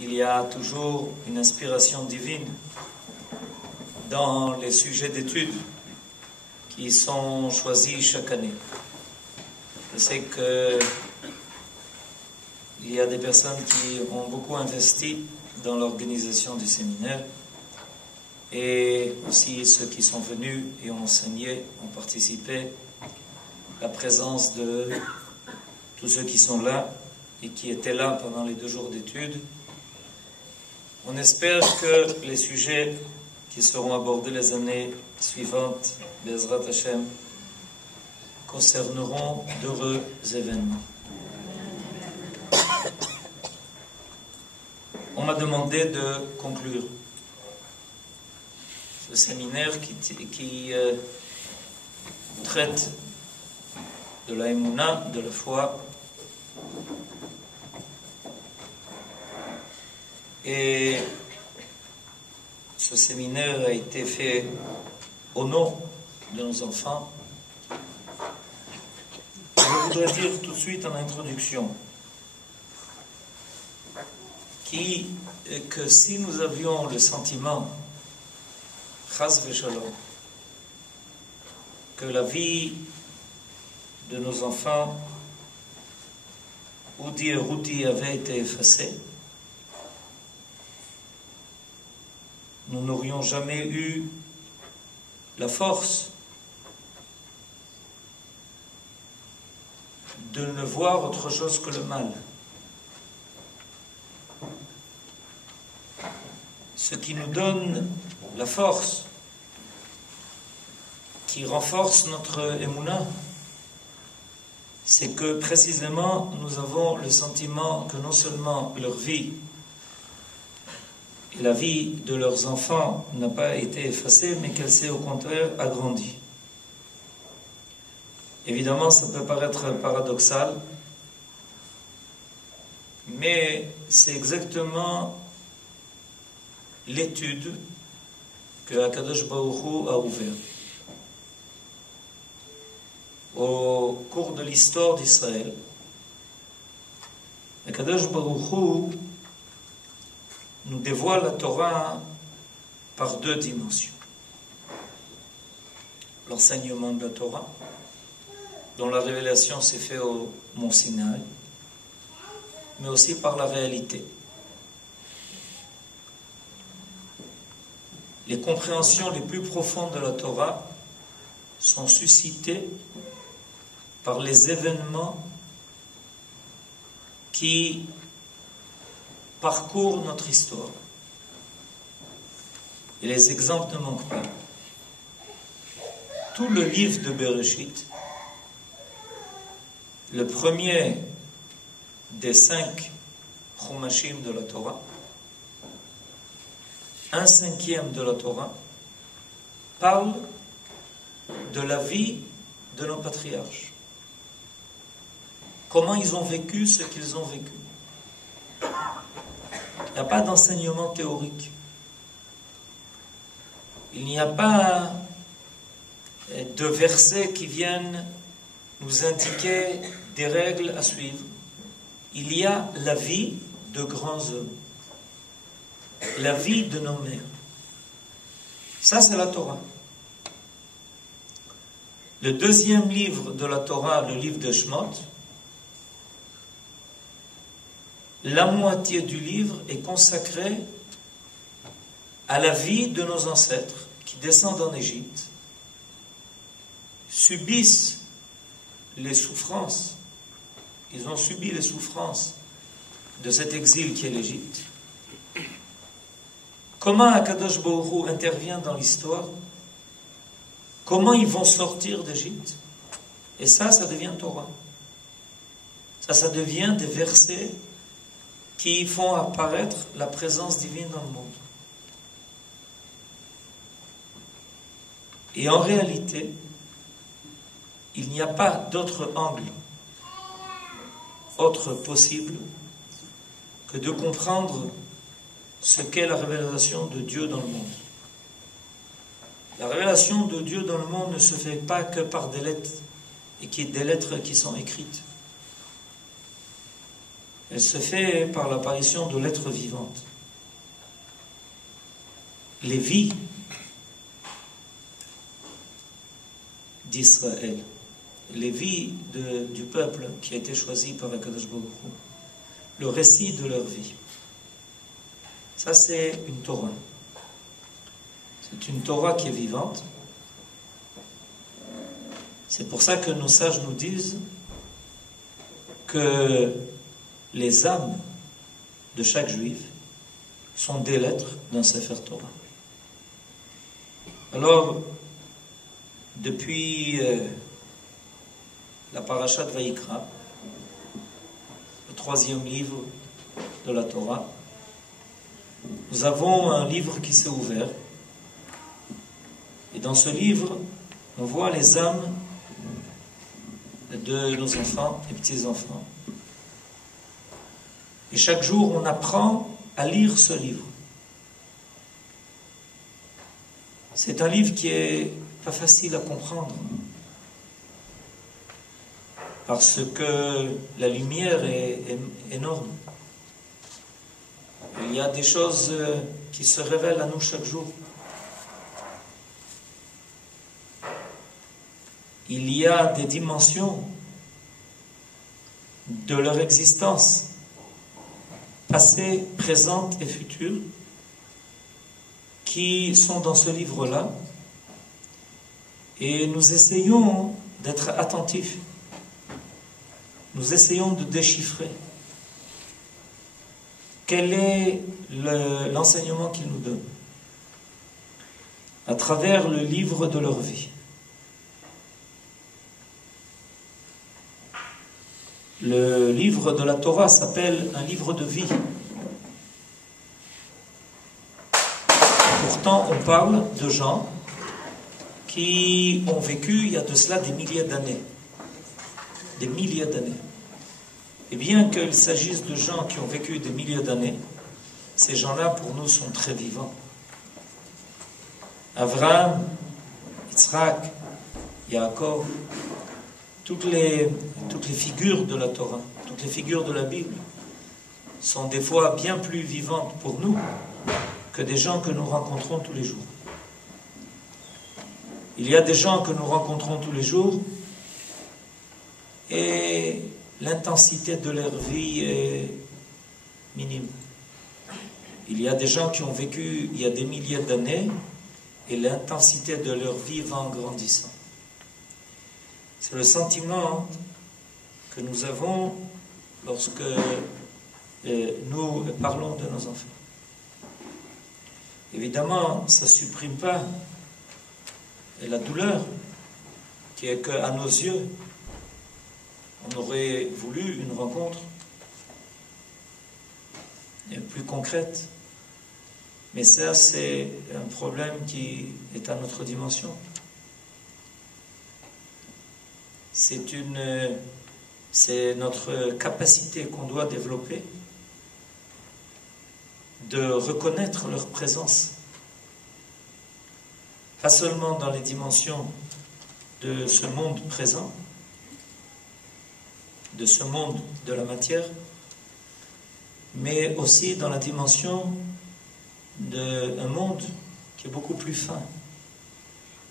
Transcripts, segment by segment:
il y a toujours une inspiration divine dans les sujets d'études qui sont choisis chaque année. Je sais que il y a des personnes qui ont beaucoup investi dans l'organisation du séminaire et aussi ceux qui sont venus et ont enseigné, ont participé, la présence de tous ceux qui sont là et qui étaient là pendant les 2 jours d'études. On espère que les sujets qui seront abordés les années suivantes, Be'ezrat Hashem, concerneront d'heureux événements. On m'a demandé de conclure ce séminaire qui traite de la Emouna, de la foi, et ce séminaire a été fait au nom de nos enfants. Je voudrais dire tout de suite en introduction que si nous avions le sentiment, chas v'shalom, que la vie de nos enfants, Udi et Ruti, avait été effacée, nous n'aurions jamais eu la force de ne voir autre chose que le mal. Ce qui nous donne la force, qui renforce notre émouna, c'est que précisément nous avons le sentiment que non seulement leur vie et la vie de leurs enfants n'a pas été effacée, mais qu'elle s'est au contraire agrandie. Évidemment, ça peut paraître paradoxal, mais c'est exactement l'étude que Akadosh Baruch Hu a ouverte. Au cours de l'histoire d'Israël, Akadosh Baruch Hu nous dévoile la Torah par 2 dimensions. L'enseignement de la Torah, dont la révélation s'est faite au Mont Sinaï, mais aussi par la réalité. Les compréhensions les plus profondes de la Torah sont suscitées par les événements qui parcourent notre histoire. Et les exemples ne manquent pas. Tout le livre de Bereshit, le premier des 5 chumashim de la Torah, 1/5 de la Torah, parle de la vie de nos patriarches. Comment ils ont vécu ce qu'ils ont vécu. Il n'y a pas d'enseignement théorique. Il n'y a pas de versets qui viennent nous indiquer des règles à suivre. Il y a la vie de grands hommes. La vie de nos mères. Ça, c'est la Torah. Le 2e livre de la Torah, le livre de Shemot, la moitié du livre est consacrée à la vie de nos ancêtres qui descendent en Égypte, subissent les souffrances. Ils ont subi les souffrances de cet exil qui est l'Égypte. Comment Akadosh Baruch Hu intervient dans l'histoire? Comment ils vont sortir d'Égypte? Et ça devient Torah. Ça devient des versets qui font apparaître la présence divine dans le monde. Et en réalité, il n'y a pas d'autre angle, autre possible, que de comprendre ce qu'est la révélation de Dieu dans le monde. La révélation de Dieu dans le monde ne se fait pas que par des lettres, et des lettres qui sont écrites. elle se fait par l'apparition de l'être vivante. Les vies d'Israël, les vies du peuple qui a été choisi par Akadosh Baruch Hu, le récit de leur vie. Ça, c'est une Torah. C'est une Torah qui est vivante. C'est pour ça que nos sages nous disent que les âmes de chaque juif sont des lettres d'un Sefer Torah. Alors, depuis la Parashat Vayikra, le 3e livre de la Torah, nous avons un livre qui s'est ouvert. Et dans ce livre, on voit les âmes de nos enfants et petits-enfants. Et chaque jour, on apprend à lire ce livre. C'est un livre qui est pas facile à comprendre, parce que la lumière est énorme. Il y a des choses qui se révèlent à nous chaque jour. Il y a des dimensions de leur existence, passée, présente et future, qui sont dans ce livre-là, et nous essayons d'être attentifs. Nous essayons de déchiffrer quel est l'enseignement qu'il nous donne à travers le livre de leur vie. Le livre de la Torah s'appelle un livre de vie. Pourtant, on parle de gens qui ont vécu il y a de cela des milliers d'années. Des milliers d'années. Et bien qu'il s'agisse de gens qui ont vécu des milliers d'années, ces gens-là, pour nous, sont très vivants. Abraham, Yitzhak, Yaakov, toutes les figures de la Torah, toutes les figures de la Bible, sont des fois bien plus vivantes pour nous que des gens que nous rencontrons tous les jours. Il y a des gens que nous rencontrons tous les jours et l'intensité de leur vie est minime. Il y a des gens qui ont vécu il y a des milliers d'années et l'intensité de leur vie va en grandissant. C'est le sentiment que nous avons lorsque nous parlons de nos enfants. Évidemment, ça ne supprime pas la douleur qui est qu'à nos yeux, on aurait voulu une rencontre plus concrète. Mais ça, c'est un problème qui est à notre dimension. C'est notre capacité qu'on doit développer de reconnaître leur présence. Pas seulement dans les dimensions de ce monde présent, de ce monde de la matière, mais aussi dans la dimension d'un monde qui est beaucoup plus fin,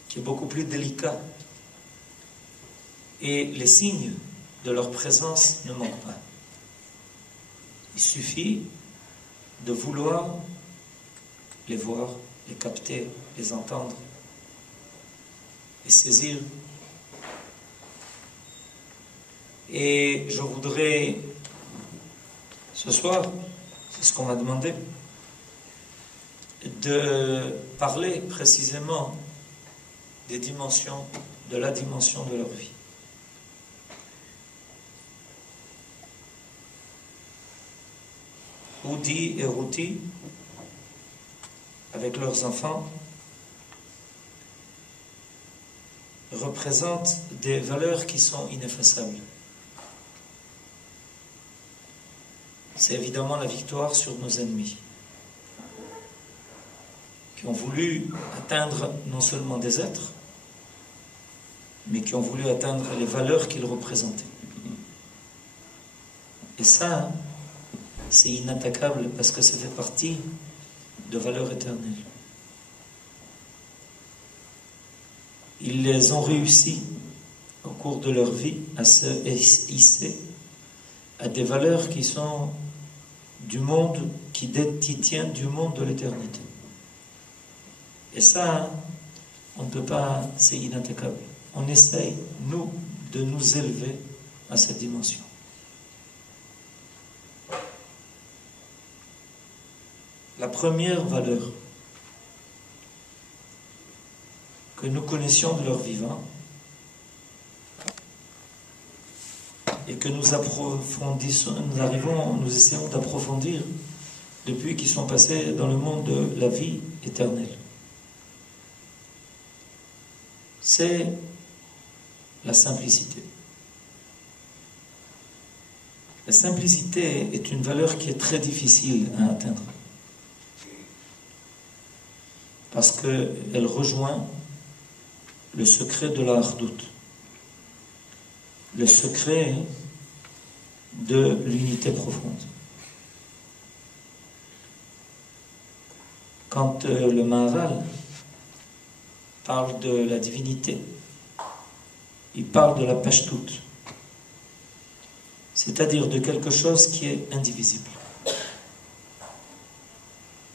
qui est beaucoup plus délicat. Et les signes de leur présence ne manquent pas. Il suffit de vouloir les voir, les capter, les entendre, les saisir. Et je voudrais, ce soir, c'est ce qu'on m'a demandé, de parler précisément des dimensions, de la dimension de leur vie. Oudi et Ruti, avec leurs enfants, représentent des valeurs qui sont ineffaçables. C'est évidemment la victoire sur nos ennemis, qui ont voulu atteindre non seulement des êtres, mais qui ont voulu atteindre les valeurs qu'ils représentaient. Et ça, c'est inattaquable parce que ça fait partie de valeurs éternelles. Ils ont réussi au cours de leur vie à se hisser à des valeurs qui sont du monde, qui tiennent du monde de l'éternité. Et ça, on ne peut pas, c'est inattaquable. On essaye, nous, de nous élever à cette dimension. La première valeur que nous connaissions de leur vivant et que nous approfondissons, nous essayons d'approfondir depuis qu'ils sont passés dans le monde de la vie éternelle. C'est la simplicité. La simplicité est une valeur qui est très difficile à atteindre parce qu'elle rejoint le secret de la hardout, le secret de l'unité profonde. Quand le Maharal parle de la divinité, il parle de la pashtout, c'est-à-dire de quelque chose qui est indivisible.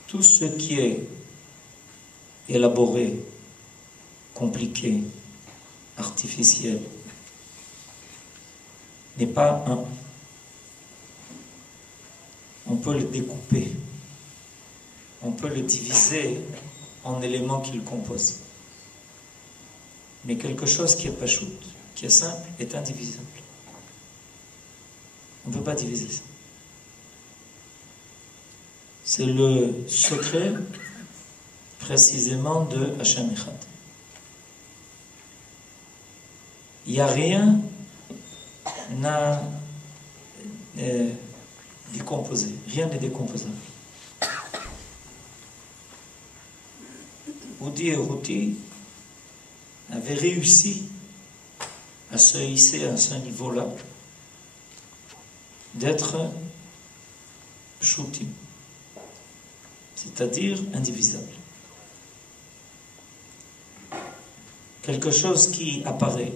Tout ce qui est élaboré, compliqué, artificiel, n'est pas un. On peut le découper, on peut le diviser en éléments qui le composent. Mais quelque chose qui est pachout, qui est simple, est indivisible. On ne peut pas diviser ça. C'est le secret précisément de Hachem Echad. Il n'y a rien n'a décomposé. Rien n'est décomposable. Udi et Ruti avaient réussi à se hisser à ce niveau-là, d'être pshutim, c'est-à-dire indivisible. Quelque chose qui apparaît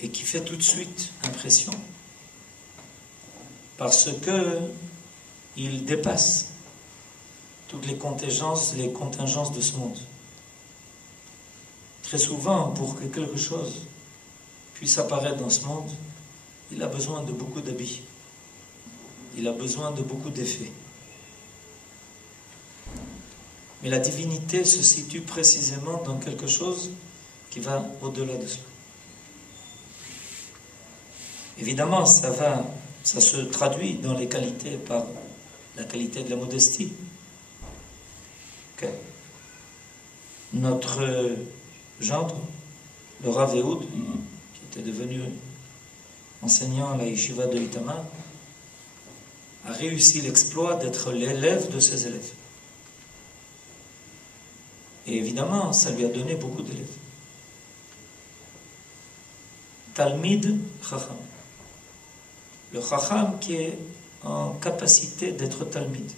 et qui fait tout de suite impression parce que il dépasse toutes les contingences de ce monde. Très souvent, pour que quelque chose puisse apparaître dans ce monde, il a besoin de beaucoup d'habits, il a besoin de beaucoup d'effets. Mais la divinité se situe précisément dans quelque chose qui va au-delà de cela. Évidemment, ça se traduit dans les qualités par la qualité de la modestie. Okay. Notre gendre, le Rav Ehud, qui était devenu enseignant à la yeshiva de Itamar, a réussi l'exploit d'être l'élève de ses élèves. Et évidemment, ça lui a donné beaucoup d'élèves. Talmid Chacham. Le Chacham qui est en capacité d'être Talmid.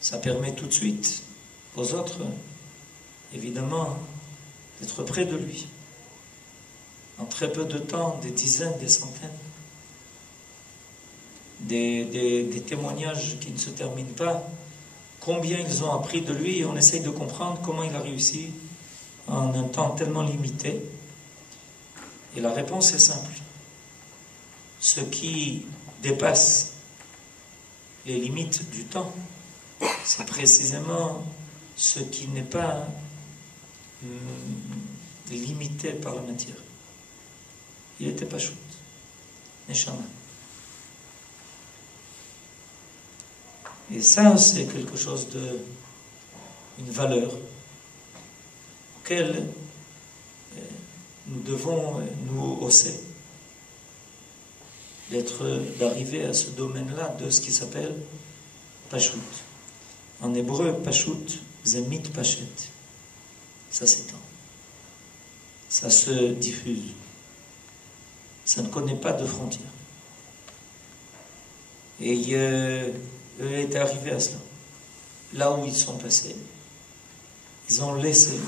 Ça permet tout de suite aux autres, évidemment, d'être près de lui. En très peu de temps, des dizaines, des centaines. Des témoignages qui ne se terminent pas. Combien ils ont appris de lui, et on essaye de comprendre comment il a réussi en un temps tellement limité. Et la réponse est simple. Ce qui dépasse les limites du temps, c'est précisément ce qui n'est pas limité par la matière. Il n'était pas shoot. Neshama. Et ça, c'est quelque chose une valeur auquel nous devons nous hausser, d'arriver à ce domaine-là de ce qui s'appelle Pashut. En hébreu, Pashut, Zemit Pachet. Ça s'étend. Ça se diffuse. Ça ne connaît pas de frontières. Et eux étaient arrivés à cela. Là où ils sont passés, ils ont laissé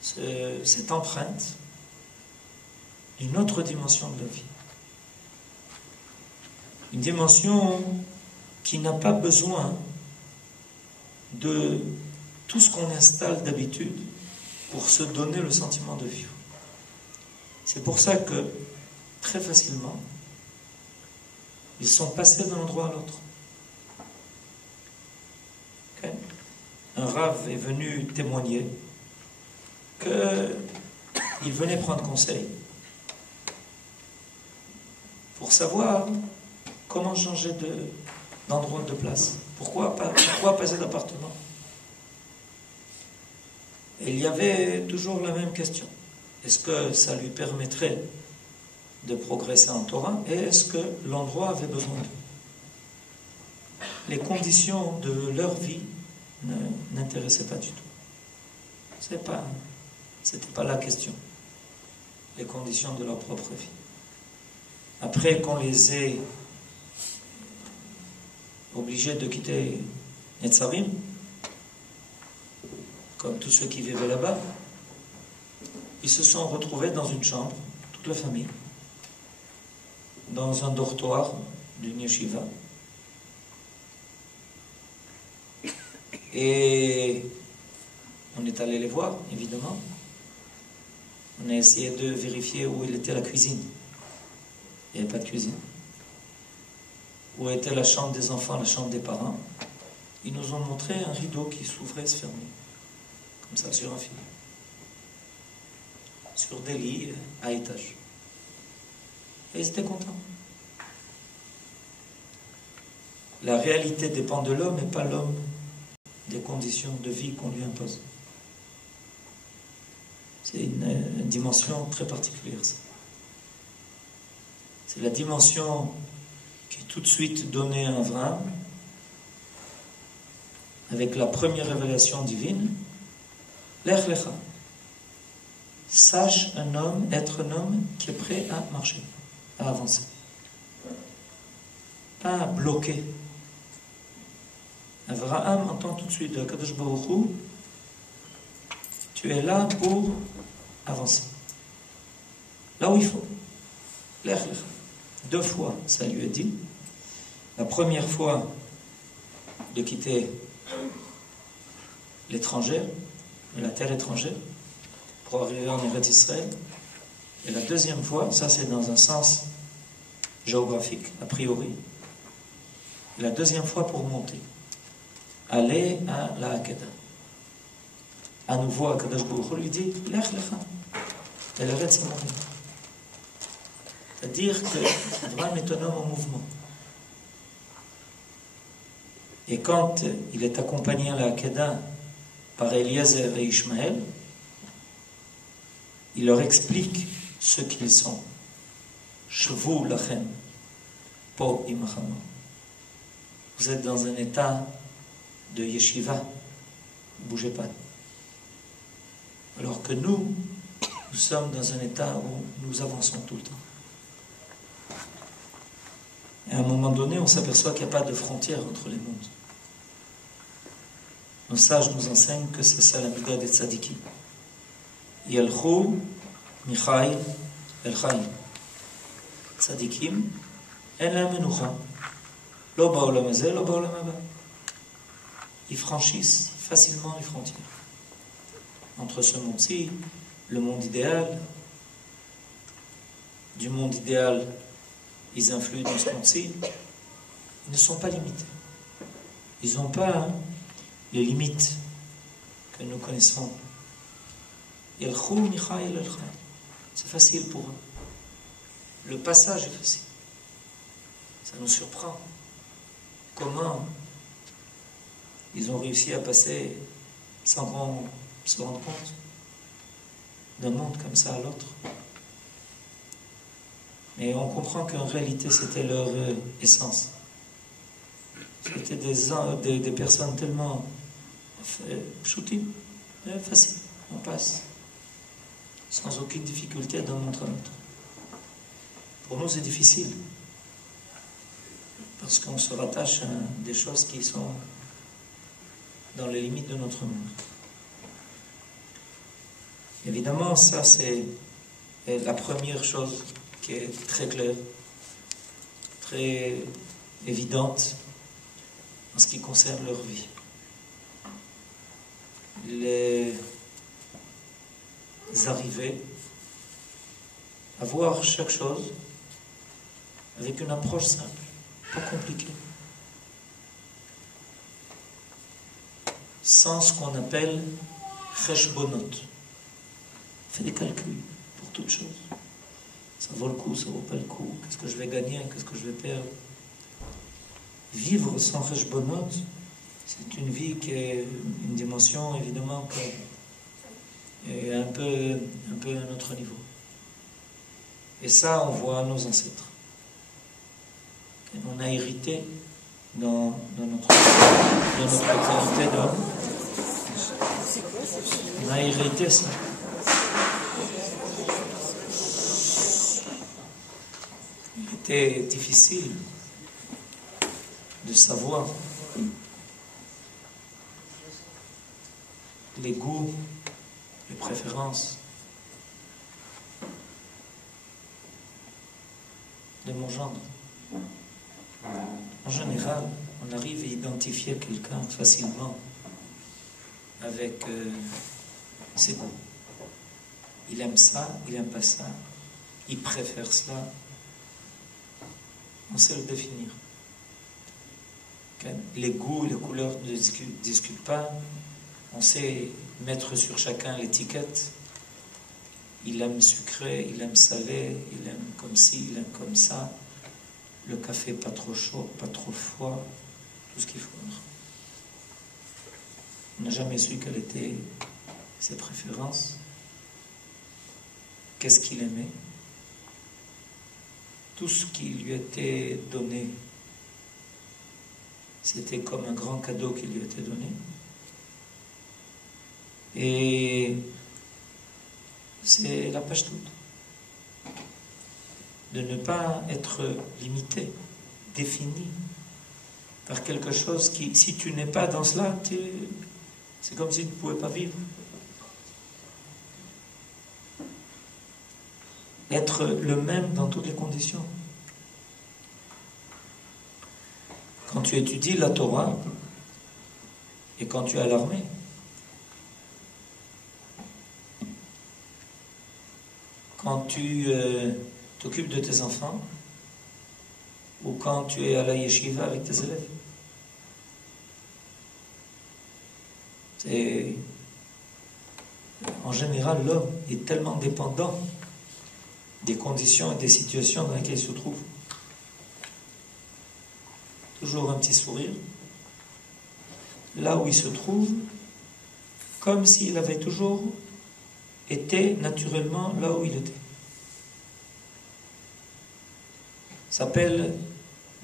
cette empreinte d'une autre dimension de la vie. Une dimension qui n'a pas besoin de tout ce qu'on installe d'habitude pour se donner le sentiment de vivre. C'est pour ça que, très facilement, ils sont passés d'un endroit à l'autre. Okay? Un Rav est venu témoigner qu'il venait prendre conseil pour savoir comment changer d'endroit, de place. Pourquoi passer d'appartement? Et il y avait toujours la même question. Est-ce que ça lui permettrait de progresser en Torah? Et est-ce que l'endroit avait besoin d'eux? Les conditions de leur vie n'intéressaient pas du tout. C'était pas la question. Les conditions de leur propre vie. Après qu'on les ait obligés de quitter Netzarim, comme tous ceux qui vivaient là-bas, ils se sont retrouvés dans une chambre, toute la famille, dans un dortoir d'une yeshiva. Et on est allé les voir, évidemment. On a essayé de vérifier où était la cuisine. Il n'y avait pas de cuisine. Où était la chambre des enfants, la chambre des parents. Ils nous ont montré un rideau qui s'ouvrait et se fermait. Comme ça, sur un fil. Sur des lits à étage. Et ils étaient contents. La réalité dépend de l'homme et pas l'homme des conditions de vie qu'on lui impose. C'est une dimension très particulière, ça. C'est la dimension qui est tout de suite donnée à Abraham avec la première révélation divine. Lech lecha. Sache être un homme qui est prêt à marcher, à avancer. Pas bloqué. Abraham entend tout de suite de Kadosh Baruch Hu, tu es là pour avancer. Là où il faut. Lech lecha. 2 fois, ça lui a dit. La première fois, de quitter l'étranger, la terre étrangère, pour arriver en Eretz Israël. Et la deuxième fois, ça c'est dans un sens géographique, a priori. Et la deuxième fois pour monter. Aller à la Hakeda. À nouveau, Akadosh Baruch Hu lui dit, Lech lecha. Et l'Eretz est monté. C'est-à-dire que Abraham est un homme en mouvement. Et quand il est accompagné à la Hakeda par Eliezer et Ishmaël, il leur explique ce qu'ils sont. Shvu lachem, po imachama. Vous êtes dans un état de yeshiva, ne bougez pas. Alors que nous sommes dans un état où nous avançons tout le temps. Et à un moment donné, on s'aperçoit qu'il n'y a pas de frontière entre les mondes. Nos sages nous enseignent que c'est ça la mida des tzadikim. Yalchou michai el chai. Tzadikim, en la menucha. Lo ba'olam hazeh, lo ba'olam haba. Ils franchissent facilement les frontières. Entre ce monde-ci, le monde idéal. Du monde idéal, ils influent dans ce monde-ci. Ils ne sont pas limités. Ils n'ont pas les limites que nous connaissons. C'est facile pour eux. Le passage est facile. Ça nous surprend. Comment ils ont réussi à passer sans qu'on se rende compte d'un monde comme ça à l'autre. Mais on comprend qu'en réalité c'était leur essence. C'était des personnes tellement pshoutim, facile, on passe sans aucune difficulté d'un monde à l'autre. Pour nous c'est difficile parce qu'on se rattache à des choses qui sont dans les limites de notre monde. Évidemment, ça c'est la première chose qui est très claire, très évidente en ce qui concerne leur vie. Les arriver à voir chaque chose avec une approche simple, pas compliquée, sans ce qu'on appelle cheshbonot. Fais des calculs pour toutes choses. Ça vaut le coup, ça vaut pas le coup. Qu'est-ce que je vais gagner, qu'est-ce que je vais perdre? Vivre sans cheshbonot, c'est une vie qui est une dimension évidemment qui est un peu à notre niveau. Et ça, on voit nos ancêtres. On a hérité dans notre qualité d'homme. On a hérité ça. Il était difficile de savoir les goûts, les préférences de mon gendre. En général, on arrive à identifier quelqu'un facilement avec ses goûts. Il aime ça, il n'aime pas ça, il préfère cela. On sait le définir. Les goûts, les couleurs ne discutent pas. On sait mettre sur chacun l'étiquette. Il aime sucré, il aime salé, il aime comme ci, il aime comme ça. Le café pas trop chaud, pas trop froid, tout ce qu'il faut. On n'a jamais su quelles étaient ses préférences. Qu'est-ce qu'il aimait? Tout ce qui lui était donné, c'était comme un grand cadeau qui lui était donné. Et c'est la page toute. De ne pas être limité, défini par quelque chose qui, si tu n'es pas dans cela, c'est comme si tu ne pouvais pas vivre. Être le même dans toutes les conditions. Quand tu étudies la Torah et quand tu es à l'armée, quand tu t'occupes de tes enfants ou quand tu es à la yeshiva avec tes élèves. En général, l'homme est tellement dépendant des conditions et des situations dans lesquelles il se trouve. Toujours un petit sourire. Là où il se trouve, comme s'il avait toujours été naturellement là où il était. Ça s'appelle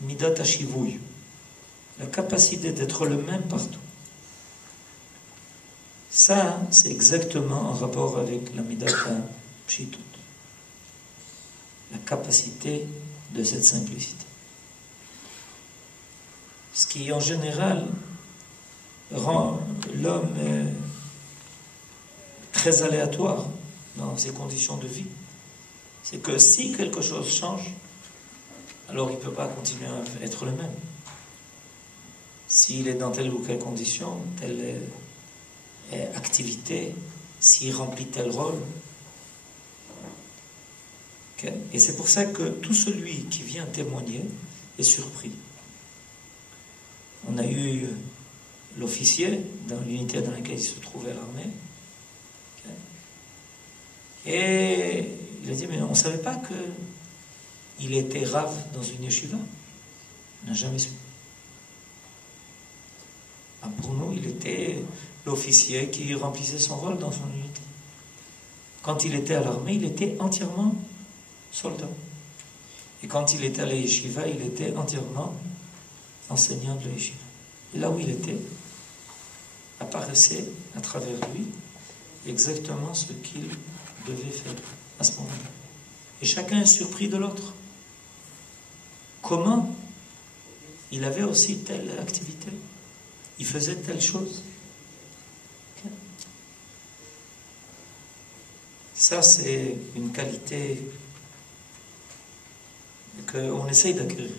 Midat HaShivouy, la capacité d'être le même partout. Ça, c'est exactement en rapport avec la Midat HaPshitut, la capacité de cette simplicité. Ce qui, en général, rend l'homme très aléatoire dans ses conditions de vie, c'est que si quelque chose change, alors il ne peut pas continuer à être le même. S'il est dans telle ou telle condition, telle activité, s'il remplit tel rôle. Et c'est pour ça que tout celui qui vient témoigner est surpris. On a eu l'officier dans l'unité dans laquelle il se trouvait à l'armée. Et il a dit, mais on ne savait pas qu'il était rave dans une yeshiva. On n'a jamais su. Pour nous, il était l'officier qui remplissait son rôle dans son unité. Quand il était à l'armée, il était entièrement soldat. Et quand il était à la yeshiva, il était entièrement enseignant de la yeshiva. Et là où il était, apparaissait à travers lui exactement ce qu'il devait faire à ce moment-là. Et chacun est surpris de l'autre. Comment il avait aussi telle activité, il faisait telle chose. Okay. Ça, c'est une qualité qu'on essaye d'acquérir.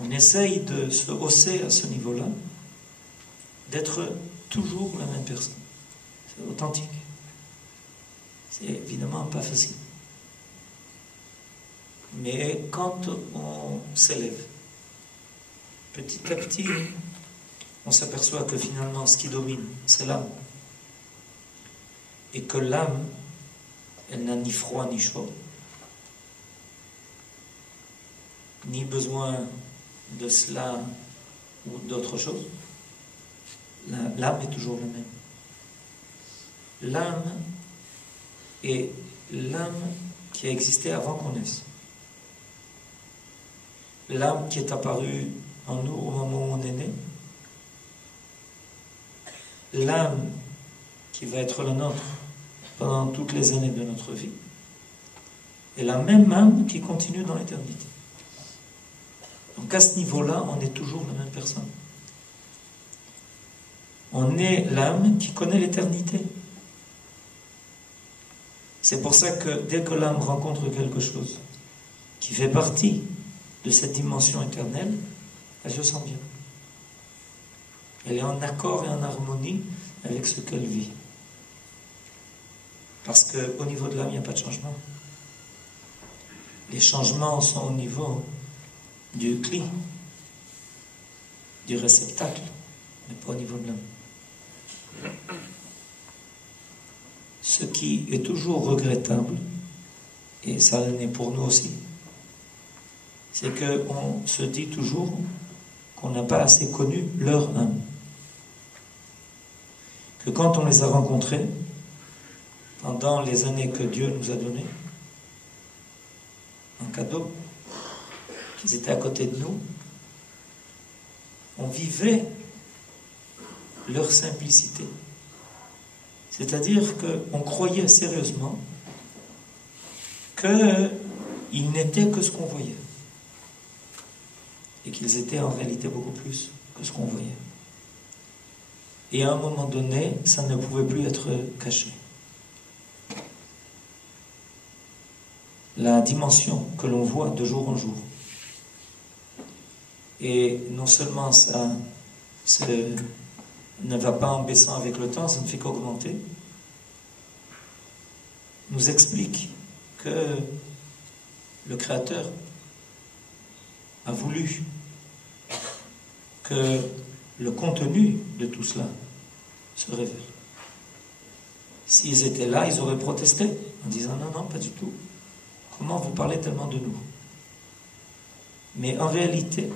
On essaye de se hausser à ce niveau-là, d'être toujours la même personne. C'est authentique. C'est évidemment pas facile. Mais quand on s'élève, petit à petit, on s'aperçoit que finalement ce qui domine, c'est l'âme. Et que l'âme, elle n'a ni froid ni chaud, ni besoin de cela ou d'autre chose. L'âme est toujours la même. L'âme est l'âme qui a existé avant qu'on naisse. L'âme qui est apparue en nous au moment où on est né. L'âme qui va être la nôtre pendant toutes les années de notre vie. Et la même âme qui continue dans l'éternité. Donc à ce niveau-là, on est toujours la même personne. On est l'âme qui connaît l'éternité. C'est pour ça que dès que l'âme rencontre quelque chose qui fait partie de cette dimension éternelle, elle se sent bien. Elle est en accord et en harmonie avec ce qu'elle vit. Parce qu'au niveau de l'âme, il n'y a pas de changement. Les changements sont au niveau du cli, du réceptacle, mais pas au niveau de l'âme. Ce qui est toujours regrettable, et ça l'est pour nous aussi, c'est qu'on se dit toujours qu'on n'a pas assez connu leur âme. Que quand on les a rencontrés, pendant les années que Dieu nous a données, en cadeau, qu'ils étaient à côté de nous, on vivait leur simplicité. C'est-à-dire qu'on croyait sérieusement qu'ils n'étaient que ce qu'on voyait. Et qu'ils étaient en réalité beaucoup plus que ce qu'on voyait. Et à un moment donné, ça ne pouvait plus être caché. La dimension que l'on voit de jour en jour. Et non seulement ça ne va pas en baissant avec le temps, ça ne fait qu'augmenter, nous explique que le Créateur a voulu que le contenu de tout cela se révèle. S'ils étaient là, ils auraient protesté en disant non, non, pas du tout. Comment vous parlez tellement de nous? Mais en réalité,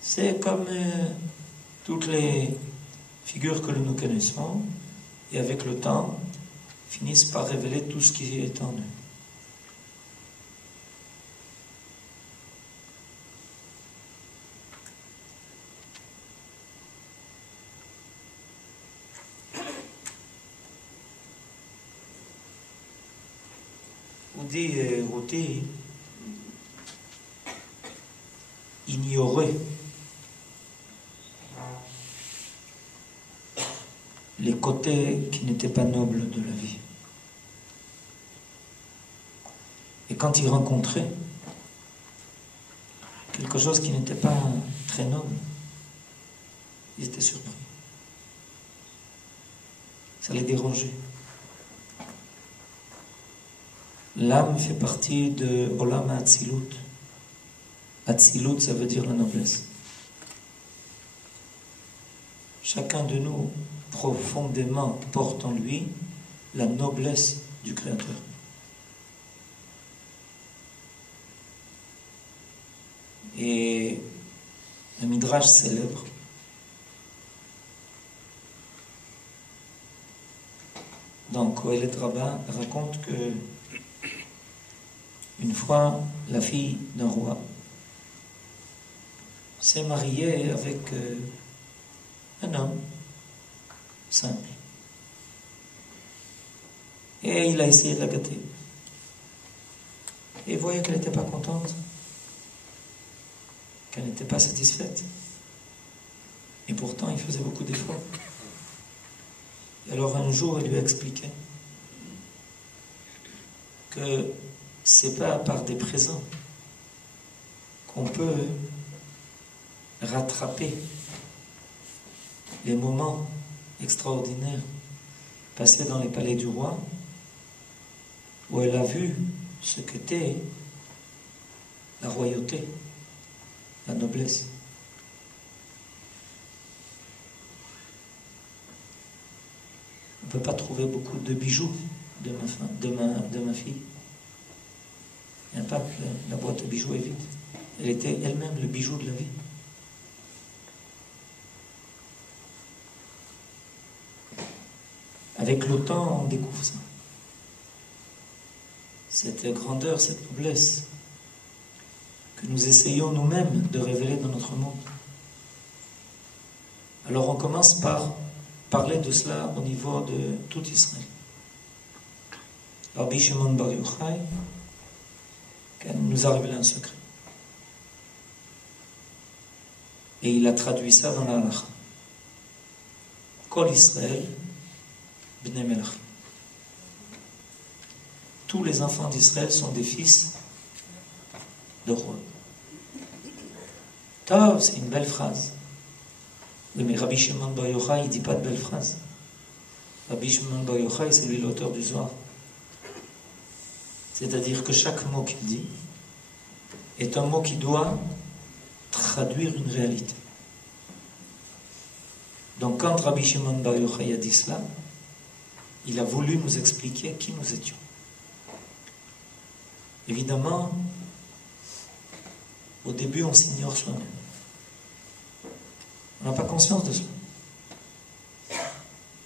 c'est comme toutes les figures que nous connaissons, et avec le temps, finissent par révéler tout ce qui est en eux. Routi ignorait les côtés qui n'étaient pas nobles de la vie. Et quand il rencontrait quelque chose qui n'était pas très noble, il était surpris. Ça les dérangeait. L'âme fait partie de Olam Hatzilut. Hatzilut, ça veut dire la noblesse. Chacun de nous, profondément, porte en lui la noblesse du Créateur. Et le Midrash célèbre dans Kohelet Rabbah raconte que une fois, la fille d'un roi s'est mariée avec un homme simple. Et il a essayé de la gâter. Et il voyait qu'elle n'était pas contente. qu'elle n'était pas satisfaite. Et pourtant, il faisait beaucoup d'efforts. Et alors un jour, elle lui a expliqué que c'est pas par des présents qu'on peut rattraper les moments extraordinaires passés dans les palais du roi, où elle a vu ce qu'était la royauté, la noblesse. On ne peut pas trouver beaucoup de bijoux de ma fille. Il n'y a pas que la boîte de bijoux est vide. Elle était elle-même le bijou de la vie. Avec le temps, on découvre ça. Cette grandeur, cette noblesse que nous essayons nous-mêmes de révéler dans notre monde. Alors on commence par parler de cela au niveau de tout Israël. Rabbi Shimon Bar Yochai nous a révélé un secret. Et il a traduit ça dans la halakha. Kol Israël bnei melachim. Tous les enfants d'Israël sont des fils de rois. Tov, c'est une belle phrase. Oui, mais Rabbi Shimon Bar Yochai, il ne dit pas de belles phrases. Rabbi Shimon Bar Yochai, c'est lui l'auteur du Zohar. C'est-à-dire que chaque mot qu'il dit est un mot qui doit traduire une réalité. Donc quand Rabbi Shimon Bar Yochai a dit cela, il a voulu nous expliquer qui nous étions. Évidemment, au début, on s'ignore soi-même. On n'a pas conscience de cela.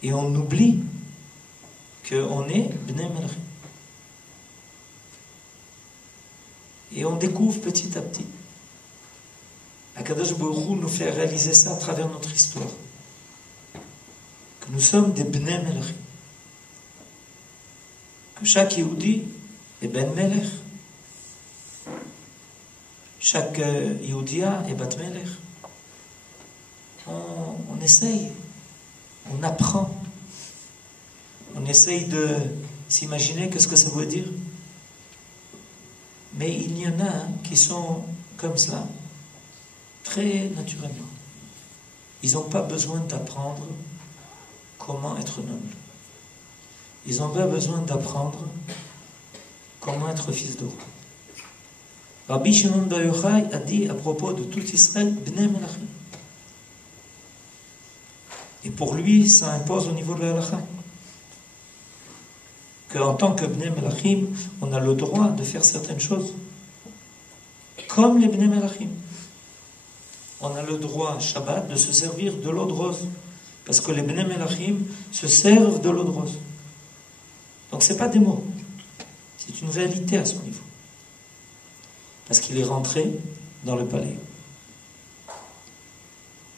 Et on oublie qu'on est Bnei Melachim. Et on découvre petit à petit. Akadosh Baruch Hu nous fait réaliser ça à travers notre histoire. Que nous sommes des Bnei Melachim. Que chaque Yehudi est Ben Melech. Chaque Yehudia est Bat Melech. On essaye, on apprend, on essaye de s'imaginer qu'est-ce que ça veut dire. Mais il y en a qui sont comme ça, très naturellement. Ils n'ont pas besoin d'apprendre comment être noble. Ils n'ont pas besoin d'apprendre comment être fils de roi. Rabbi Shimon Bar Yochai a dit à propos de tout Israël, Bnei Melachim. Et pour lui, ça impose au niveau de la halakha. Qu'en tant que Bnei Melachim, on a le droit de faire certaines choses. Comme les Bnei Melachim. On a le droit, Shabbat, de se servir de l'eau de rose. Parce que les Bnei Melachim se servent de l'eau de rose. Donc ce n'est pas des mots. C'est une réalité à son niveau. Parce qu'il est rentré dans le palais.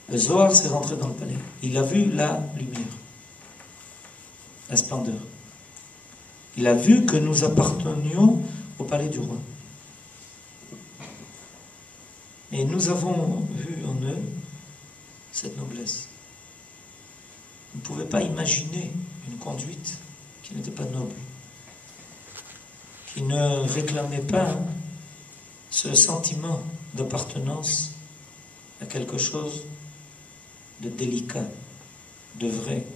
Le Zohar s'est rentré dans le palais. Il a vu la lumière, la splendeur. Il a vu que nous appartenions au palais du roi. Et nous avons vu en eux cette noblesse. Vous ne pouvez pas imaginer une conduite qui n'était pas noble, qui ne réclamait pas ce sentiment d'appartenance à quelque chose de délicat, de vrai,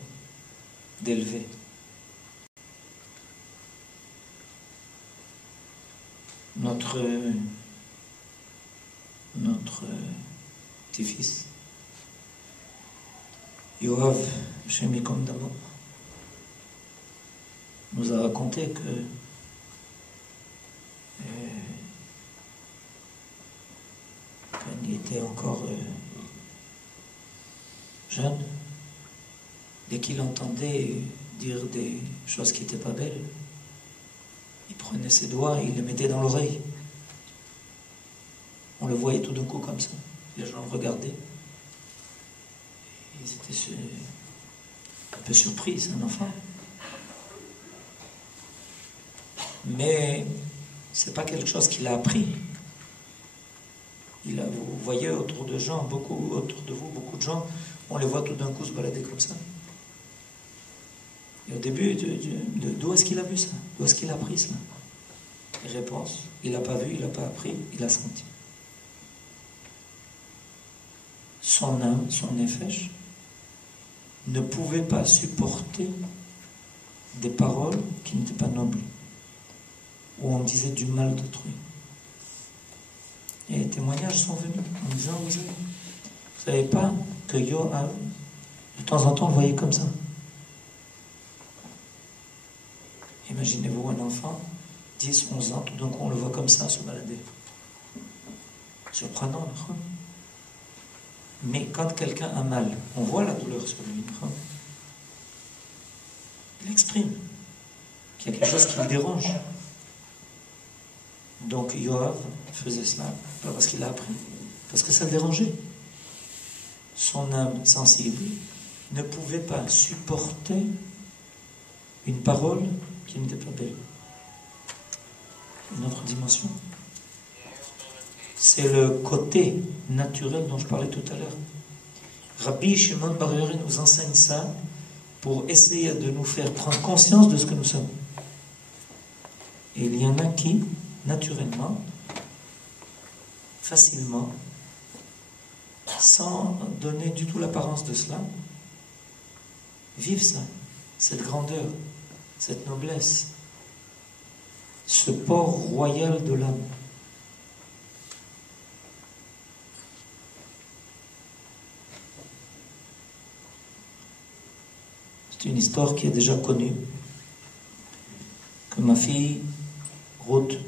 d'élevé. Notre petit-fils, Yoav, Hashem Yikom Damo, nous a raconté que quand il était encore jeune, dès qu'il entendait dire des choses qui n'étaient pas belles, il prenait ses doigts et il les mettait dans l'oreille. On le voyait tout d'un coup comme ça. Les gens le regardaient. Ils étaient un peu surpris, c'est un enfant. Mais c'est pas quelque chose qu'il a appris. Vous voyez autour de vous, beaucoup de gens, on les voit tout d'un coup se balader comme ça. Et au début, d'où est-ce qu'il a vu ça? D'où est-ce qu'il a appris ça? Et réponse, il n'a pas vu, il n'a pas appris, il a senti. Son âme, son nefesh, ne pouvait pas supporter des paroles qui n'étaient pas nobles, où on disait du mal d'autrui. Et les témoignages sont venus en disant, vous savez pas que Yoav, de temps en temps, on le voyait comme ça. Imaginez-vous un enfant, 10, 11 ans, tout d'un coup on le voit comme ça se balader. Surprenant, non? Mais quand quelqu'un a mal, on voit la douleur sur lui. Il exprime qu'il y a quelque chose qui le dérange. Donc Yoav faisait cela, pas parce qu'il a appris, parce que ça le dérangeait. Son âme sensible ne pouvait pas supporter une parole qui n'était pas belle. Une autre dimension. C'est le côté naturel dont je parlais tout à l'heure. Rabbi Shimon Bar Yochai nous enseigne ça pour essayer de nous faire prendre conscience de ce que nous sommes. Et il y en a qui, naturellement, facilement, sans donner du tout l'apparence de cela, vivent ça, cette grandeur, cette noblesse, ce port royal de l'âme. C'est une histoire qui est déjà connue, que ma fille, Ruth,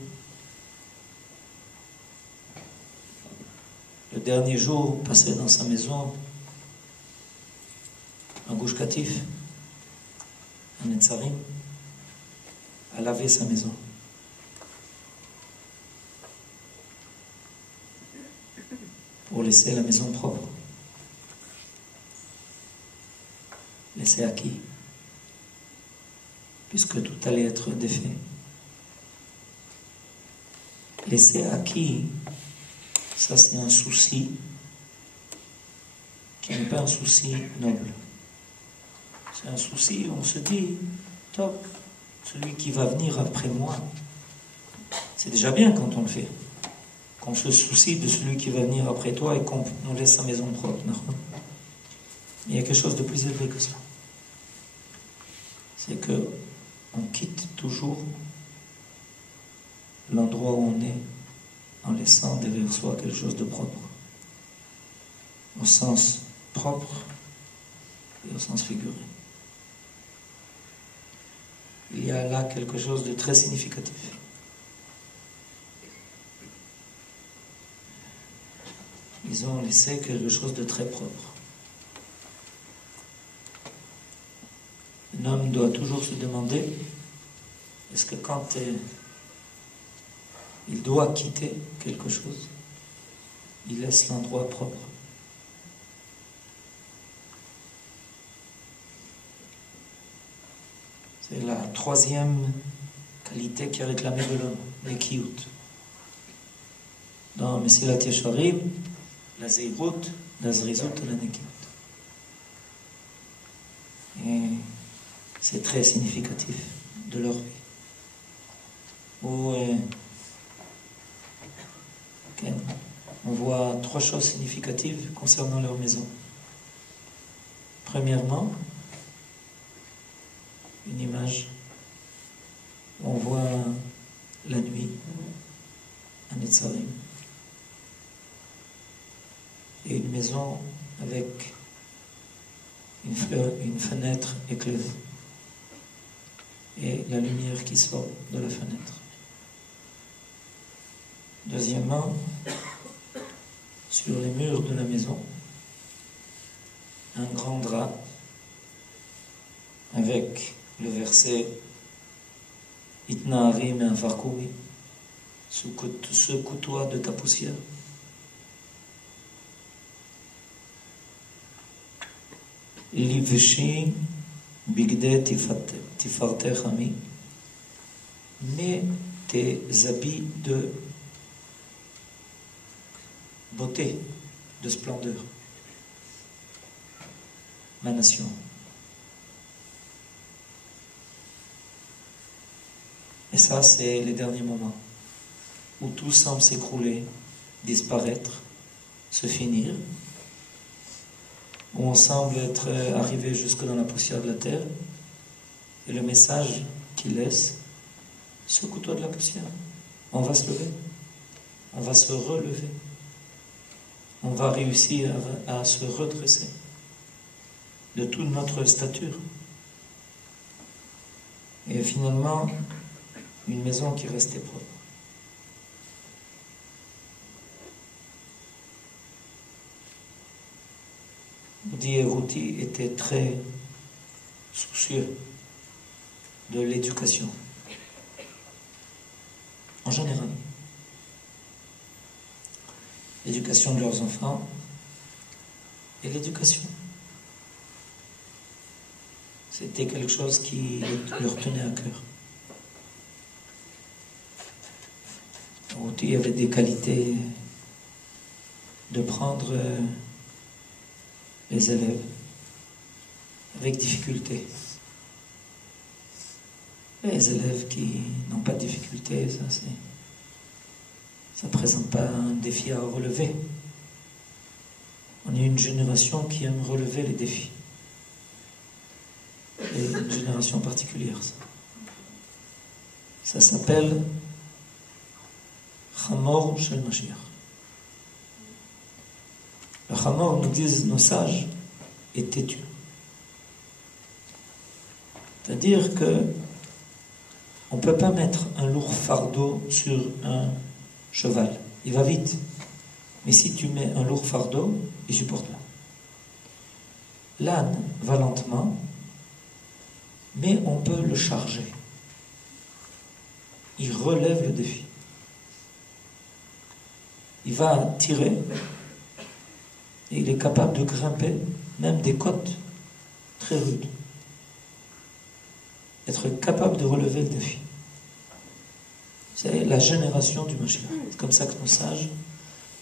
le dernier jour, passait dans sa maison, en Gush Katif, à Netzarim, à laver sa maison. Pour laisser la maison propre. Laisser à qui? Puisque tout allait être défait. Laisser à qui? Ça, c'est un souci qui n'est pas un souci noble. C'est un souci où on se dit, top, celui qui va venir après moi, c'est déjà bien quand on le fait. Qu'on se soucie de celui qui va venir après toi et qu'on laisse sa maison propre. Il y a quelque chose de plus élevé que ça. C'est que on quitte toujours l'endroit où on est en laissant derrière soi quelque chose de propre. Au sens propre et au sens figuré. Il y a là quelque chose de très significatif. Ils ont laissé quelque chose de très propre. Un homme doit toujours se demander, est-ce que quand il doit quitter quelque chose, il laisse l'endroit propre? C'est la troisième qualité qui est réclamée de l'homme, l'ekiyut. Dans Mesilat Yesharim, la zeirut, la zrizut et la nekiyut. Et c'est très significatif de leur vie. Où on voit trois choses significatives concernant leur maison. Premièrement, une image où on voit la nuit à Netzarim et une maison avec une fenêtre éclairée et la lumière qui sort de la fenêtre. Deuxièmement, sur les murs de la maison, un grand drap avec le verset Itna'ari me'afarkoumi, secoue-toi de ta poussière. Livshi bigde tifarter ami, mets tes habits de beauté, de splendeur. Ma nation. Et ça, c'est les derniers moments où tout semble s'écrouler, disparaître, se finir, où on semble être arrivé jusque dans la poussière de la terre, et le message qu'il laisse, secoue-toi de la poussière. On va se lever, on va se relever, on va réussir à se redresser de toute notre stature. Et finalement, une maison qui restait propre. Udi et Ruti étaient très soucieux de l'éducation, en général. L'éducation de leurs enfants et l'éducation. C'était quelque chose qui leur tenait à cœur. Ruti avait des qualités de prendre les élèves avec difficulté. Les élèves qui n'ont pas de difficulté, ça ne présente pas un défi à relever. On est une génération qui aime relever les défis. Et une génération particulière, ça. Ça s'appelle Chamor Shel Mashiach. Le Chamor, nous disent nos sages, est têtu. C'est-à-dire que on ne peut pas mettre un lourd fardeau sur un cheval. Il va vite. Mais si tu mets un lourd fardeau, il supporte pas. L'âne va lentement, mais on peut le charger. Il relève le défi. Il va tirer et il est capable de grimper même des côtes très rudes. Être capable de relever le défi. C'est la génération du Mashiach. C'est comme ça que nos sages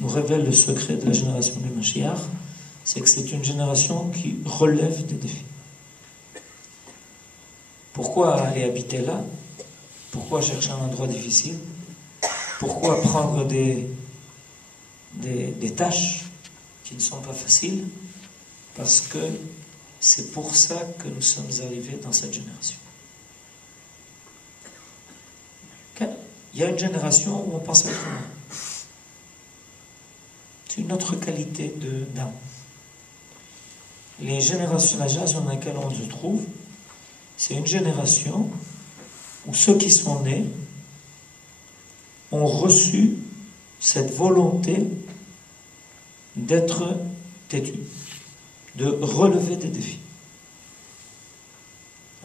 nous révèlent le secret de la génération du Mashiach. C'est que c'est une génération qui relève des défis. Pourquoi aller habiter là? Pourquoi chercher un endroit difficile? Pourquoi prendre des tâches qui ne sont pas faciles? Parce que c'est pour ça que nous sommes arrivés dans cette génération. Okay? Il y a une génération où on pense autrement. C'est une autre qualité d'âme. La génération dans laquelle on se trouve, c'est une génération où ceux qui sont nés ont reçu cette volonté d'être têtus, de relever des défis.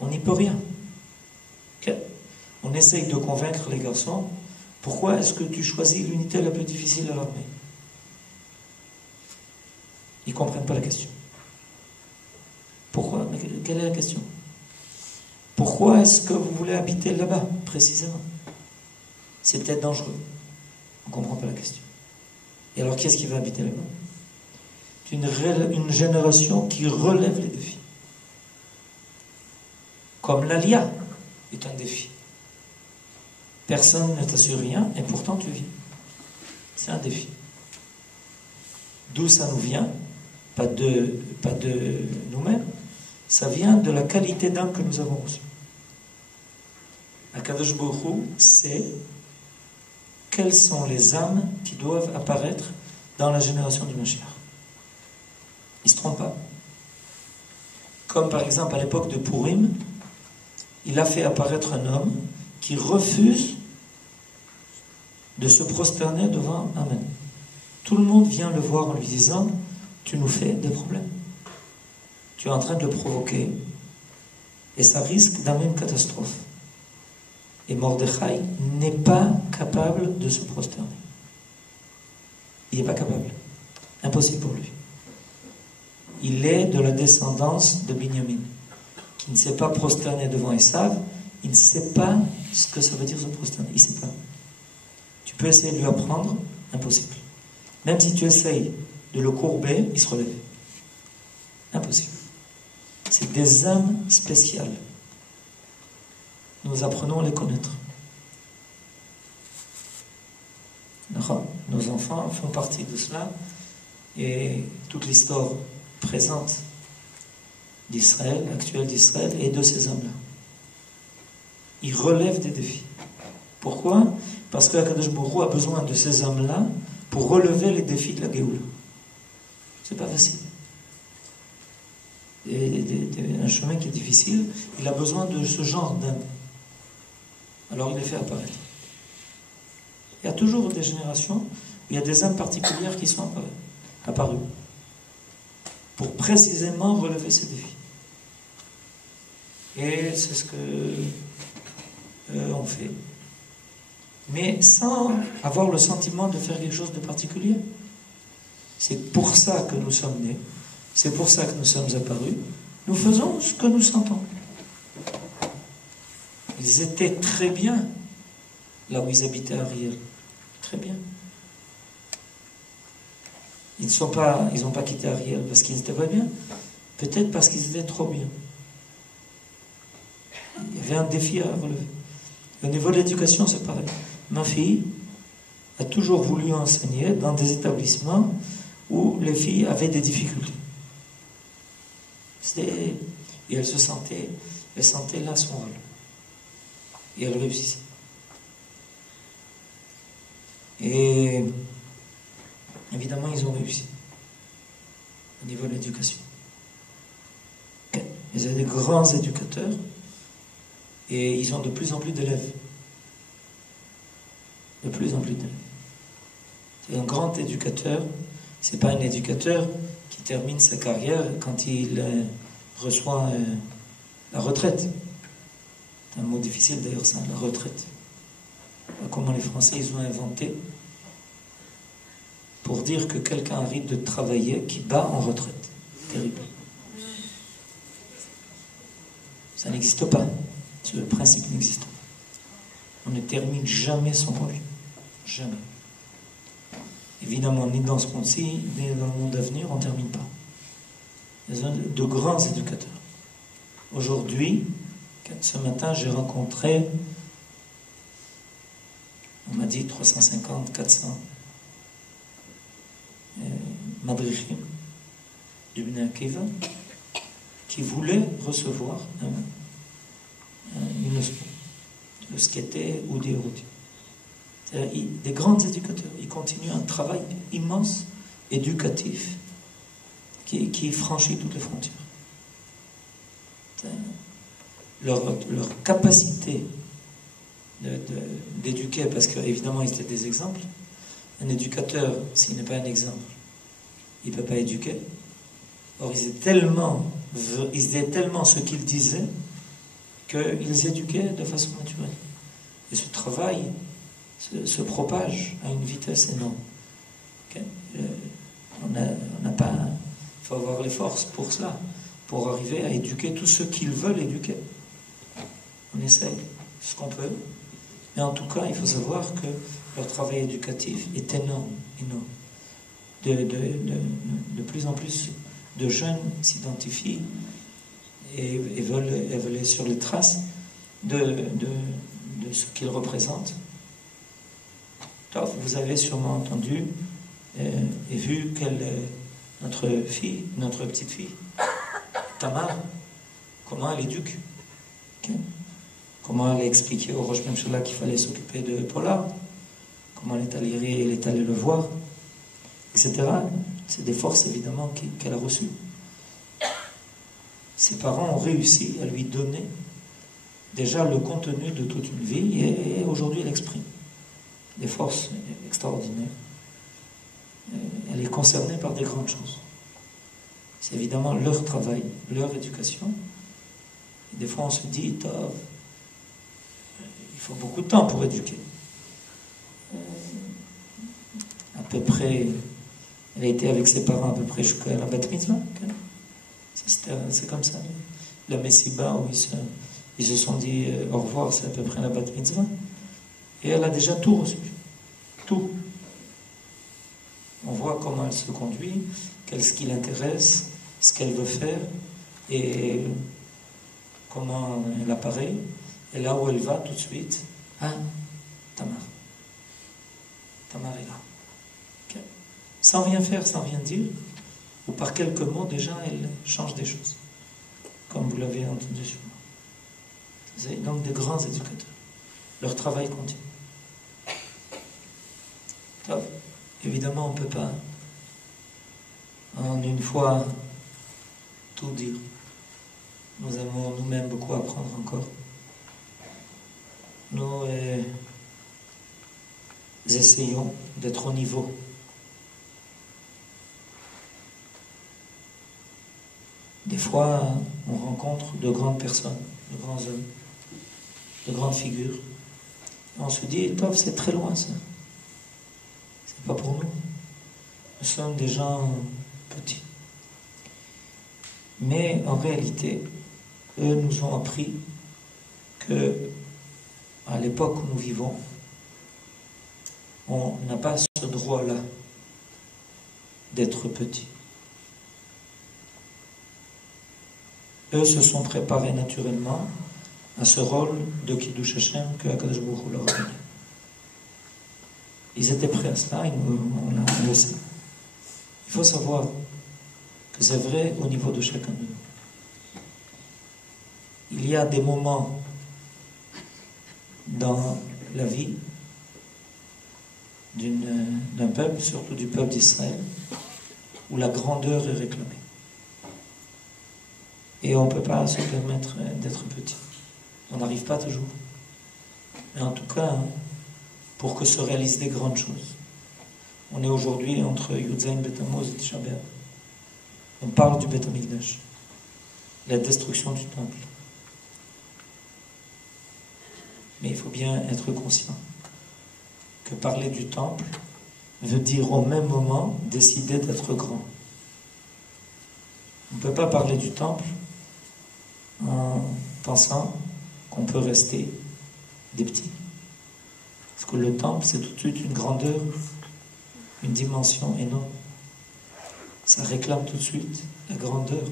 On n'y peut rien. Okay? On essaye de convaincre les garçons. Pourquoi est-ce que tu choisis l'unité la plus difficile à l'armée? Ils ne comprennent pas la question. Pourquoi? Mais quelle est la question? Pourquoi est-ce que vous voulez habiter là-bas, précisément? C'est peut-être dangereux. On ne comprend pas la question. Et alors, qui est-ce qui va habiter là-bas? Une génération qui relève les défis. Comme l'Alia est un défi. Personne ne t'assure rien, et pourtant tu viens. C'est un défi. D'où ça nous vient? Pas de nous-mêmes. Ça vient de la qualité d'âme que nous avons reçue. Akadosh Baruch Hu sait quelles sont les âmes qui doivent apparaître dans la génération du Mashiach. Il ne se trompe pas. Comme par exemple à l'époque de Purim, il a fait apparaître un homme qui refuse de se prosterner devant Amen. Tout le monde vient le voir en lui disant: tu nous fais des problèmes. Tu es en train de le provoquer et ça risque d'amener une catastrophe. Et Mordechai n'est pas capable de se prosterner. Il n'est pas capable. Impossible pour lui. Il est de la descendance de Binyamin, qui ne s'est pas prosterné devant Esav. Il ne sait pas ce que ça veut dire se prosterner. Il ne sait pas. Tu peux essayer de lui apprendre, impossible. Même si tu essayes de le courber, il se relève. Impossible. C'est des âmes spéciales. Nous apprenons à les connaître. Nos enfants font partie de cela, et toute l'histoire présente d'Israël, actuelle d'Israël, et de ces âmes-là. Ils relèvent des défis. Pourquoi? Parce que Akadosh Baruch Hu a besoin de ces âmes-là pour relever les défis de la Géoula. C'est pas facile. Un chemin qui est difficile, il a besoin de ce genre d'âme. Alors il les fait apparaître. Il y a toujours des générations où il y a des âmes particulières qui sont apparues pour précisément relever ces défis. Et c'est ce que on fait. Mais sans avoir le sentiment de faire quelque chose de particulier. C'est pour ça que nous sommes nés. C'est pour ça que nous sommes apparus. Nous faisons ce que nous sentons. Ils étaient très bien là où ils habitaient à Ariel. Très bien. Ils n'ont pas quitté Ariel parce qu'ils n'étaient pas bien. Peut-être parce qu'ils étaient trop bien. Il y avait un défi à relever. Et au niveau de l'éducation, c'est pareil. Ma fille a toujours voulu enseigner dans des établissements où les filles avaient des difficultés. Et elle sentait là son rôle. Et elle réussissait. Et évidemment, ils ont réussi au niveau de l'éducation. Ils avaient des grands éducateurs et ils ont de plus en plus d'élèves. De plus en plus d'élèves. C'est un grand éducateur. C'est pas un éducateur qui termine sa carrière quand il reçoit la retraite. C'est un mot difficile d'ailleurs, ça, la retraite. Comment les Français ils ont inventé pour dire que quelqu'un arrive de travailler qui bat en retraite. Terrible. Ça n'existe pas. Ce principe n'existe pas. On ne termine jamais son rôle. Jamais. Évidemment, ni dans ce monde-ci, ni dans le monde à venir, on ne termine pas. Il y a de grands éducateurs. Aujourd'hui, ce matin, j'ai rencontré, on m'a dit 350, 400 madrichim du Bnei Akiva qui voulaient recevoir une leçon de ce qu'était Udi Erudi. Des grands éducateurs. Ils continuent un travail immense, éducatif, qui franchit toutes les frontières. Leur capacité d'éduquer, parce qu'évidemment ils étaient des exemples. Un éducateur, s'il n'est pas un exemple, il ne peut pas éduquer. Or, ils étaient tellement ce qu'ils disaient qu'ils éduquaient de façon naturelle. Et ce travail se propage à une vitesse énorme. Okay? On n'a pas... Il faut avoir les forces pour cela, pour arriver à éduquer tous ceux qu'ils veulent éduquer. On essaye ce qu'on peut. Mais en tout cas, il faut savoir que leur travail éducatif est énorme, énorme. De plus en plus de jeunes s'identifient et veulent aller sur les traces de ce qu'ils représentent. Vous avez sûrement entendu et vu notre petite fille, Tamar, comment elle éduque. Okay. Comment elle a expliqué au Rosh Memshala qu'il fallait s'occuper de Pollard, comment elle est allée le voir, etc. C'est des forces évidemment qu'elle a reçues. Ses parents ont réussi à lui donner déjà le contenu de toute une vie et aujourd'hui elle exprime des forces extraordinaires. Elle est concernée par des grandes choses. C'est évidemment leur travail, leur éducation. Et des fois on se dit, il faut beaucoup de temps pour éduquer. À peu près, elle a été avec ses parents à peu près jusqu'à la bat mitzvah. C'est comme ça. La Messiba, où ils se sont dit au revoir, c'est à peu près la bat mitzvah. Et elle a déjà tout reçu. Tout. On voit comment elle se conduit, ce qui l'intéresse, ce qu'elle veut faire et comment elle apparaît. Et là où elle va tout de suite, ah, Tamar. Tamar est là. Okay. Sans rien faire, sans rien dire, ou par quelques mots, déjà, elle change des choses. Comme vous l'avez entendu sur moi. C'est donc des grands éducateurs. Leur travail continue. Donc, évidemment, on ne peut pas en une fois tout dire. Nous avons nous-mêmes beaucoup à apprendre encore. Nous essayons d'être au niveau. Des fois, on rencontre de grandes personnes, de grands hommes, de grandes figures. Et on se dit, top, c'est très loin ça. C'est pas pour nous. Nous sommes des gens petits. Mais en réalité, eux nous ont appris que, à l'époque où nous vivons, on n'a pas ce droit-là d'être petit. Eux se sont préparés naturellement à ce rôle de Kiddush Hashem que Akadosh Baruch Hu leur a donné. Ils étaient prêts à cela, on le sait. Il faut savoir que c'est vrai au niveau de chacun de nous. Il y a des moments dans la vie d'un peuple, surtout du peuple d'Israël, où la grandeur est réclamée. Et on ne peut pas se permettre d'être petit. On n'arrive pas toujours. Mais en tout cas, pour que se réalisent des grandes choses. On est aujourd'hui entre Yudzaïn, Bet Tammuz et Tisha B'Av. On parle du Beth Amikdash, la destruction du temple. Mais il faut bien être conscient que parler du temple veut dire au même moment décider d'être grand. On ne peut pas parler du temple en pensant qu'on peut rester des petits. Parce que le temple, c'est tout de suite une grandeur, une dimension énorme. Ça réclame tout de suite la grandeur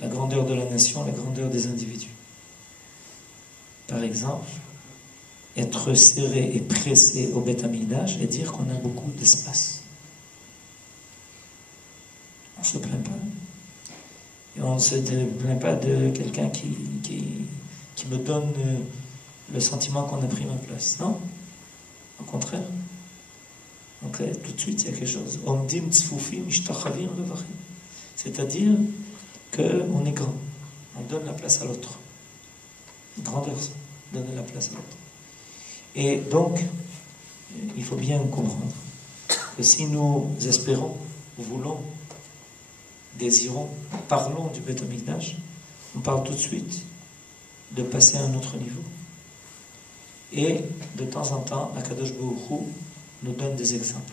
de la nation, la grandeur des individus. Par exemple, être serré et pressé au Beth Amikdash et dire qu'on a beaucoup d'espace. On ne se plaint pas. Et on ne se plaint pas de quelqu'un qui me donne le sentiment qu'on a pris ma place. Non, au contraire. Donc tout de suite, il y a quelque chose. C'est-à-dire qu'on est grand. On donne la place à l'autre. Grandeur, ça. Donner la place à l'autre. Et donc, il faut bien comprendre que si nous espérons, voulons, désirons, parlons du Beth Amikdash, on parle tout de suite de passer à un autre niveau. Et de temps en temps, Akadosh Baruch Hu nous donne des exemples.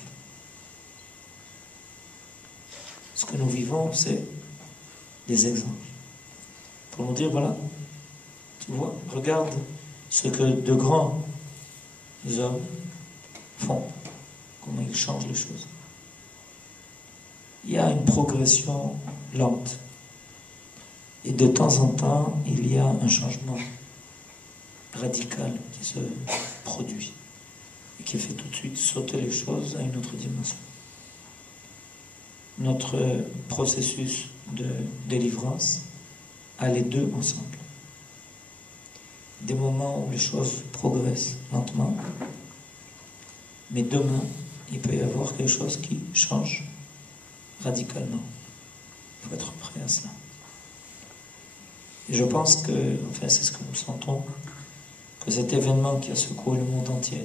Ce que nous vivons, c'est des exemples. Pour nous dire, voilà, tu vois, regarde ce que de grands hommes font, comment ils changent les choses. Il y a une progression lente. Et de temps en temps, il y a un changement radical qui se produit et qui fait tout de suite sauter les choses à une autre dimension. Notre processus de délivrance a les deux ensemble. Des moments où les choses progressent lentement, mais demain, il peut y avoir quelque chose qui change radicalement. Il faut être prêt à cela. Et je pense que, enfin, c'est ce que nous sentons, que cet événement qui a secoué le monde entier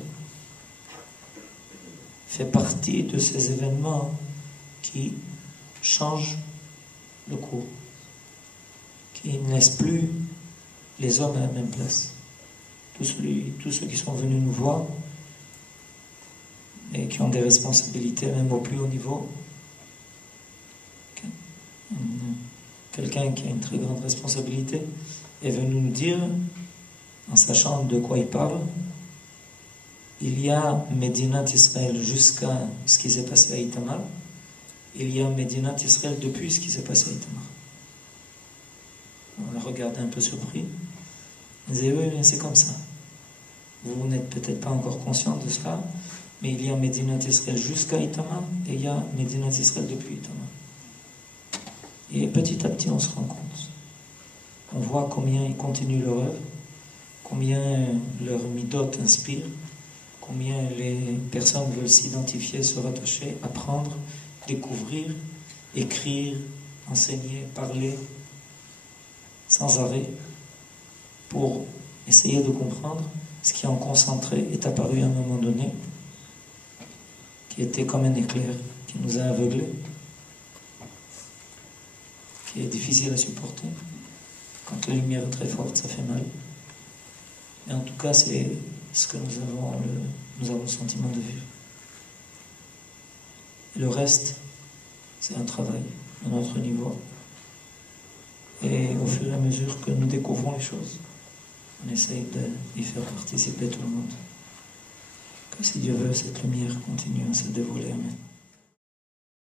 fait partie de ces événements qui changent le cours, qui ne laissent plus les hommes à la même place. Tous ceux qui sont venus nous voir et qui ont des responsabilités même au plus haut niveau. Quelqu'un qui a une très grande responsabilité est venu nous dire, en sachant de quoi il parle, il y a Médinat Israël jusqu'à ce qui s'est passé à Itamar. Il y a Médinat Israël depuis ce qui s'est passé à Itamar. On a regardé un peu surpris. On disait, oui, mais c'est comme ça. Vous n'êtes peut-être pas encore conscient de cela, mais il y a Médinat Israël jusqu'à Itamar et il y a Médinat Israël depuis Itamar. Et petit à petit, on se rend compte. On voit combien ils continuent leur œuvre, combien leur midot inspire, combien les personnes veulent s'identifier, se rattacher, apprendre, découvrir, écrire, enseigner, parler, sans arrêt, pour essayer de comprendre ce qui en concentré est apparu à un moment donné, qui était comme un éclair, qui nous a aveuglés, qui est difficile à supporter. Quand la lumière est très forte, ça fait mal. Mais en tout cas, c'est ce que nous avons le sentiment de vivre. Et le reste, c'est un travail à notre niveau. Et au fur et à mesure que nous découvrons les choses, on essaye d'y faire participer tout le monde. Que si Dieu veut, cette lumière continue à se dévoiler. Amen.